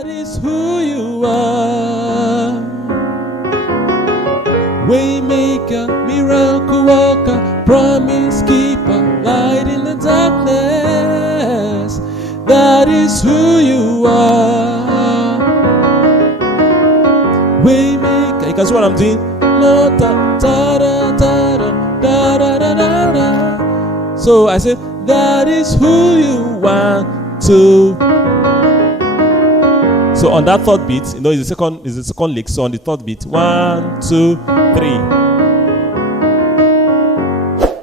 That is who you are. Waymaker, miracle worker, promise keeper, light in the darkness. That is who you are. Waymaker. You can see what I'm doing? So I said, that is who you want to. So on that third beat, you know, it's the second lick. So on the third beat, 1, 2, 3.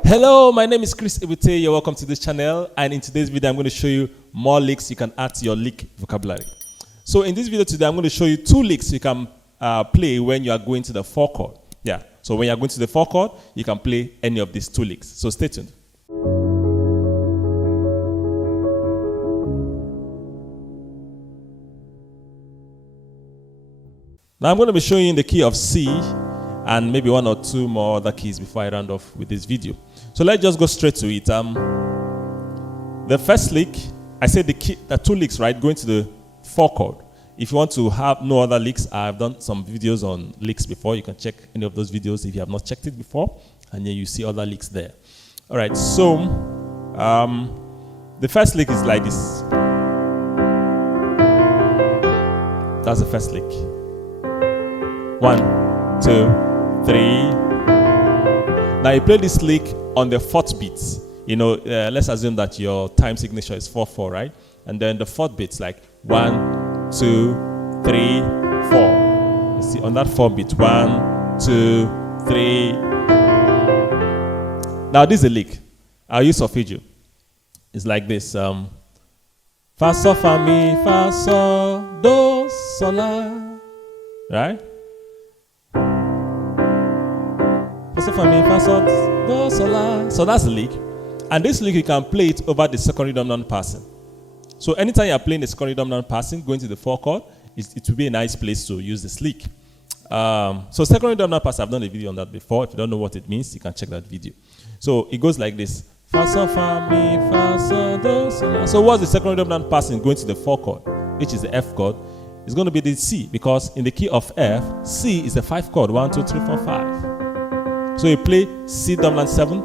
Hello, my name is Chris Ebute. You're welcome to this channel. And in today's video, I'm going to show you more licks you can add to your lick vocabulary. So in this video today, I'm going to show you 2 licks you can play when you are going to the 4 chord. Yeah. So when you are going to the 4 chord, you can play any of these 2 licks. So stay tuned. Now I'm going to be showing you in the key of C and maybe 1 or 2 more other keys before I round off with this video. So let's just go straight to it. The first lick, I said the 2 licks, right? Going to the 4 chord. If you want to have no other licks, I've done some videos on licks before. You can check any of those videos if you have not checked it before, and then you see other licks there. All right, so the first lick is like this. That's the first lick. 1, 2, 3. Now you play this lick on the 4th beat. You know, let's assume that your time signature is 4/4, right? And then the 4th beat's like 1, 2, 3, 4. You see, on that 4 beat, 1, 2, 3. Now this is a lick. I'll use solfeggio. It's like this. Fa sol fa mi fa sol do sol la. Right? So that's the lick. And this lick, you can play it over the secondary dominant passing. So anytime you're playing the secondary dominant passing, going to the 4 chord, it will be a nice place to use this lick. So secondary dominant passing, I've done a video on that before. If you don't know what it means, you can check that video. So it goes like this. Fa sol fa mi fa sol do sol la. So what's the secondary dominant passing going to the 4 chord, which is the F chord? It's going to be the C, because in the key of F, C is the 5 chord. 1, 2, 3, 4, 5. So you play C dominant 7,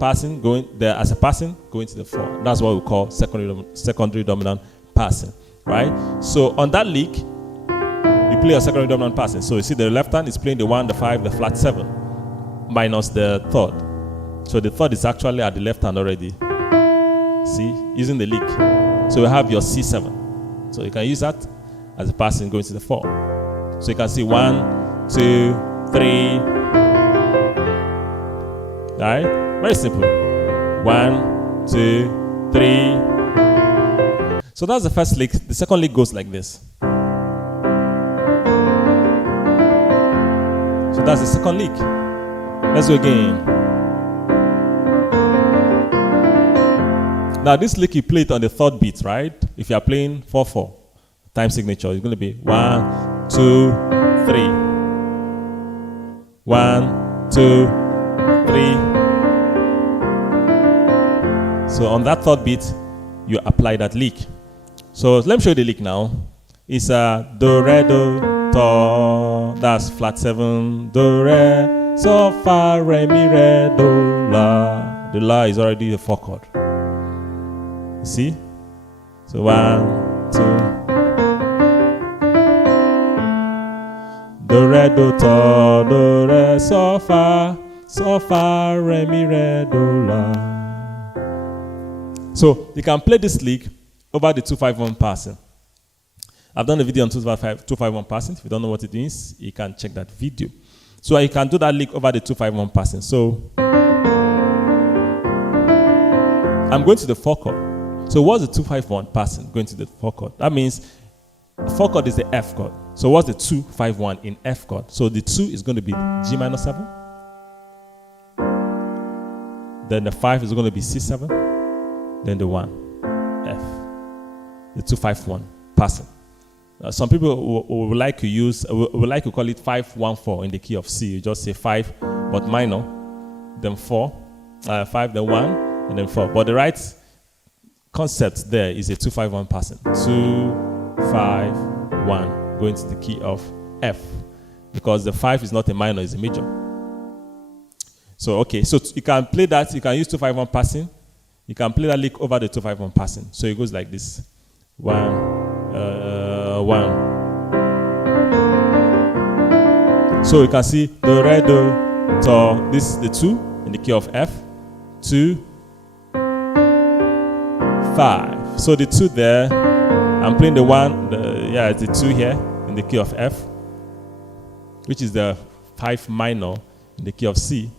passing, going there as a passing, going to the 4. That's what we call secondary dominant passing, right? So on that lick, you play a secondary dominant passing. So you see the left hand is playing the 1, the 5, the flat 7, minus the 3rd. So the 3rd is actually at the left hand already. See, using the lick. So you have your C7. So you can use that as a passing going to the 4. So you can see 1, 2, 3. Right? Very simple. 1, 2, 3. So that's the first lick. The second lick goes like this. So that's the second lick. Let's go again. Now this lick you play it on the 3rd beat, right? If you are playing 4/4 time signature, it's going to be 1, 2, 3. 1, 2, 3. So on that 3rd beat, you apply that lick. So let me show you the lick now. It's a do, re, do, do. That's flat 7. Do, re, so, fa, re, mi, re, do, la. The la is already the 4 chord. You see? So 1, 2. Do, re, do, do, do, re, so, fa, re, mi, re, do, la. So you can play this lick over the 2-5-1 passing. I've done a video on 2-5-1 passing. If you don't know what it means, you can check that video. So you can do that lick over the 2-5-1 passing. So I'm going to the 4 chord. So what's the 2-5-1 passing going to the 4 chord? That means 4 chord is the F chord. So what's the 2-5-1 in F chord? So the 2 is going to be G minor 7. Then the 5 is going to be C7. Then the 1, F. The 2-5-1 passing. Some people would like to use, would like to call it 5-1-4 in the key of C. You just say 5, but minor, then 4, 5, then 1, and then 4. But the right concept there is a 2-5-1 passing. 2, 5, 1, going to the key of F, because the 5 is not a minor, it's a major. So, okay, so you can play that, you can use 2-5-1 passing. You can play that lick over the 2-5-1 passing. So it goes like this. 1, 1. So you can see do, re, do, so this is the 2 in the key of F, 2, 5. So the 2 there, I'm playing the 1, it's the 2 here in the key of F, which is the 5 minor in the key of C.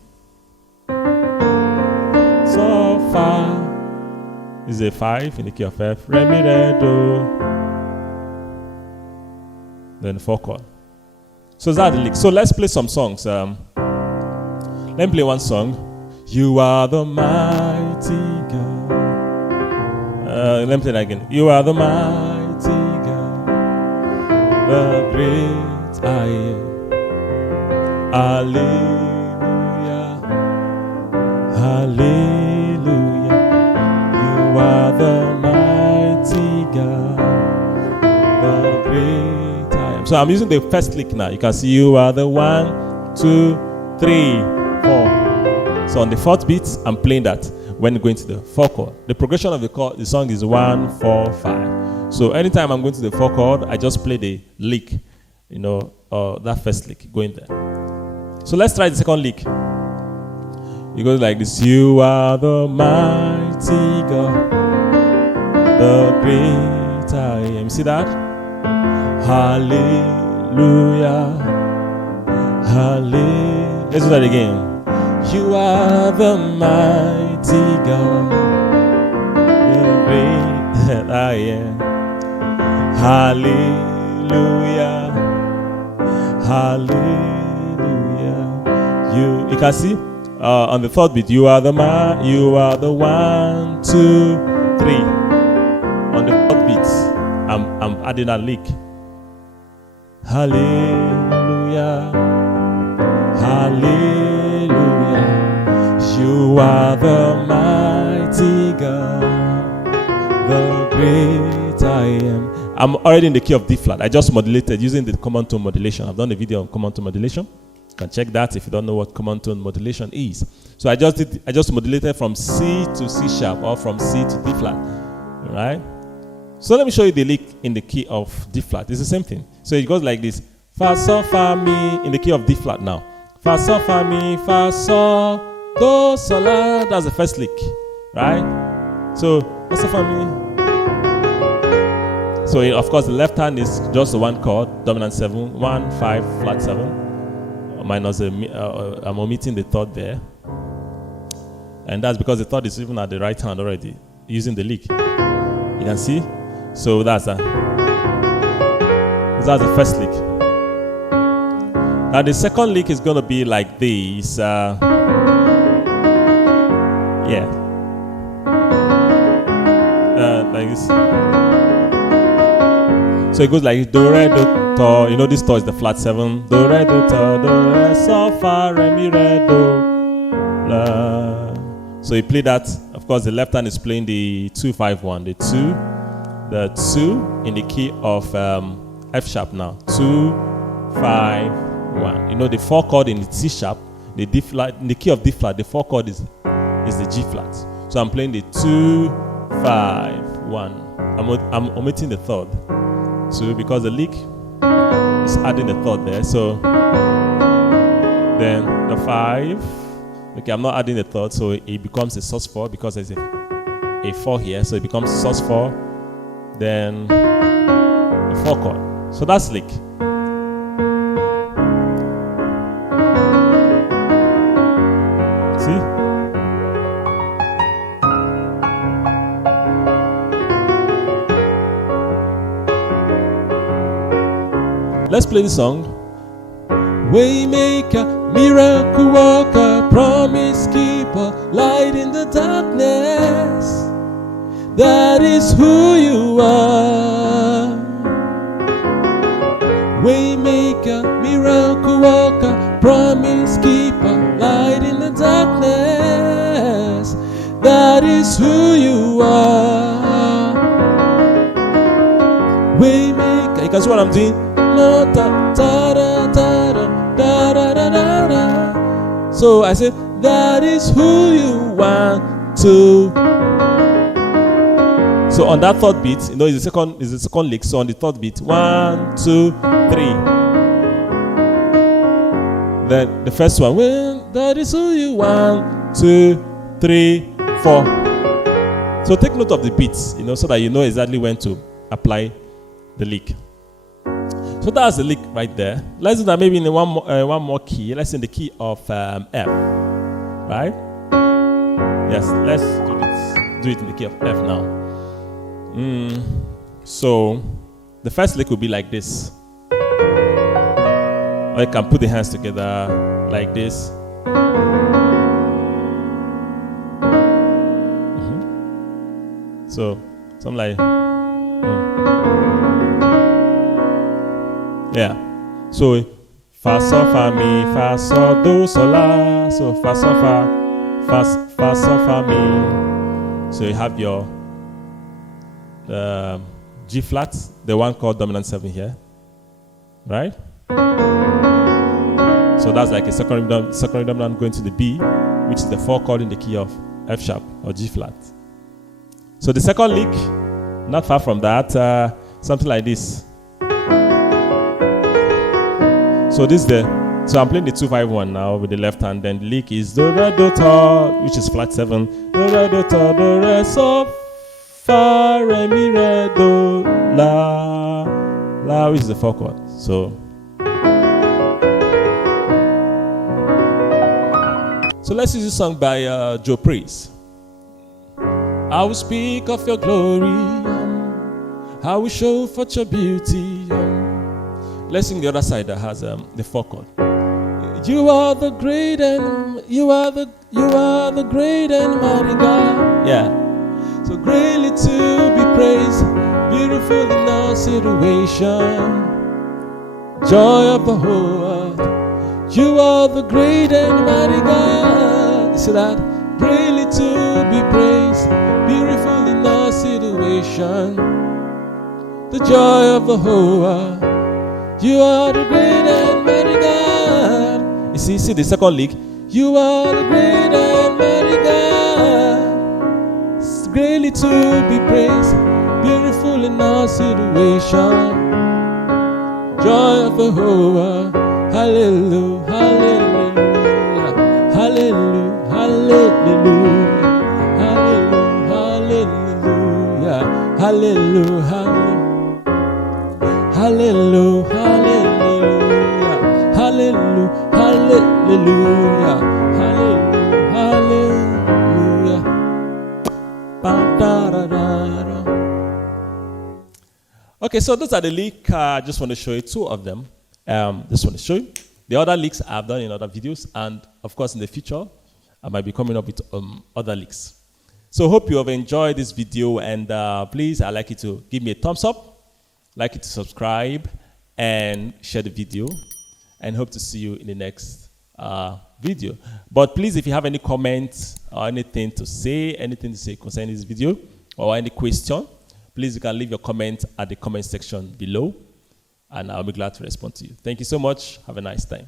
So fa is a 5 in the key of F, re, mi, re, do, then the 4 chord. So that's the lick. So let's play some songs. Let me play one song. You are the mighty God. Let me play that again. You are the mighty God, the great I am. Hallelujah, hallelujah. You are the mighty God, the great I am. So I'm using the first lick now. You can see you are the 1, 2, 3, 4. So on the 4th beat, I'm playing that when going to the 4 chord. The progression of the song is 1, 4, 5. So anytime I'm going to the 4 chord, I just play the lick, that first lick going there. So let's try the second lick. It goes like this. You are the mighty God, the great I am. See that? Hallelujah, hallelujah. Let's do that again. You are the mighty God, the great I am. Hallelujah, hallelujah. You can see on the 3rd beat, you are the 1, 2, 3. On the 4th beat, I'm adding a lick. Hallelujah, hallelujah. You are the mighty God, the great I am. I'm already in the key of D flat. I just modulated using the common tone modulation. I've done a video on common tone modulation. You can check that if you don't know what common tone modulation is. So I just modulated from C to C sharp or from C to D flat. All right? So let me show you the lick in the key of D flat. It's the same thing. So it goes like this. Fa, sol, fa, mi in the key of D flat now. Fa, sol, fa, mi, fa, sol, do, sol, la. That's the first lick. Right? So, fa, sol, fa, mi. So of course the left hand is just the 1 chord, dominant 7, 1, 5, flat 7. Minus I'm omitting the 3rd there. And that's because the 3rd is even at the right hand already, using the lick. You can see? So that's the first lick. Now the second lick is going to be like this. Like this. So it goes like do, re, do, to. This to is the flat 7. Do, re, do, to, do, re, sol, fa, re, mi, re, do, la. So you play that. Of course, the left hand is playing the 2-5-1. The 2 in the key of F sharp now. 2, 5, 1. The 4 chord in the C sharp, the D flat, in the key of D flat, the 4 chord is the G flat. So I'm playing the 2, 5, 1. I'm omitting the 3rd. So because the lick is adding the 3rd there. So then the 5. Okay, I'm not adding the 3rd, so it becomes a sus4 because there's a 4 here. So it becomes sus4, then the 4 chord. So that's lick. See? Let's play this song. Waymaker, miracle worker, promise keeper, light in the darkness. That is who you are. Waymaker, miracle worker, promise keeper, light in the darkness. That is who you are. Waymaker, You can see what I'm doing. So I said, that is who you want to. So on that third beat, you know, is the second lick. So on the third beat, 1, 2, 3. Then the first one, well, that is who you want. 2, 3, 4. So take note of the beats, you know, so that you know exactly when to apply the lick. So that's the lick right there. Let's do that maybe in one more key. Let's in the key of F, right? Yes, let's do it in the key of F now. So the first lick will be like this. Or you can put the hands together like this. So something like yeah. So fa sol fa mi fa sol do sol la. So fa sol fa sol fa mi. So you have your G flat, the one called dominant 7 here, right? So that's like a secondary dominant going to the B, which is the 4 chord in the key of F sharp or G flat. So the second lick, not far from that, something like this. So this is so I'm playing the 2-5-1 now with the left hand. Then the lick is do re do ta, which is flat 7. Do re do ta do re so fa re mi re do la, which is the 4 chord. So let's use this song by Joe Praise. I will speak of your glory, I will show forth your beauty. Let's sing the other side that has the 4 chord. You are the great and you are the great and mighty God. Yeah. So greatly to be praised, beautiful in our situation, joy of the whole world. You are the great and mighty God. You see that? Greatly to be praised, beautiful in our situation, the joy of the whole world. You are the great and mighty God. You see the second lick. You are the great and mighty God. It's greatly to be praised, beautiful in our situation, joy of the whole world. Hallelujah, hallelujah, hallelujah, hallelujah, hallelujah, hallelujah, hallelujah, hallelujah, hallelujah, hallelujah, hallelujah, hallelujah, hallelujah. Okay, so those are the licks. I just want to show you 2 of them. Just want to show you. The other licks I've done in other videos, and of course in the future, I might be coming up with other licks. So hope you have enjoyed this video, and please, I'd like you to give me a thumbs up, like you to subscribe, and share the video, and hope to see you in the next video. But please, if you have any comments or anything to say concerning this video, or any question, please, you can leave your comment at the comment section below, and I'll be glad to respond to you. Thank you so much. Have a nice time.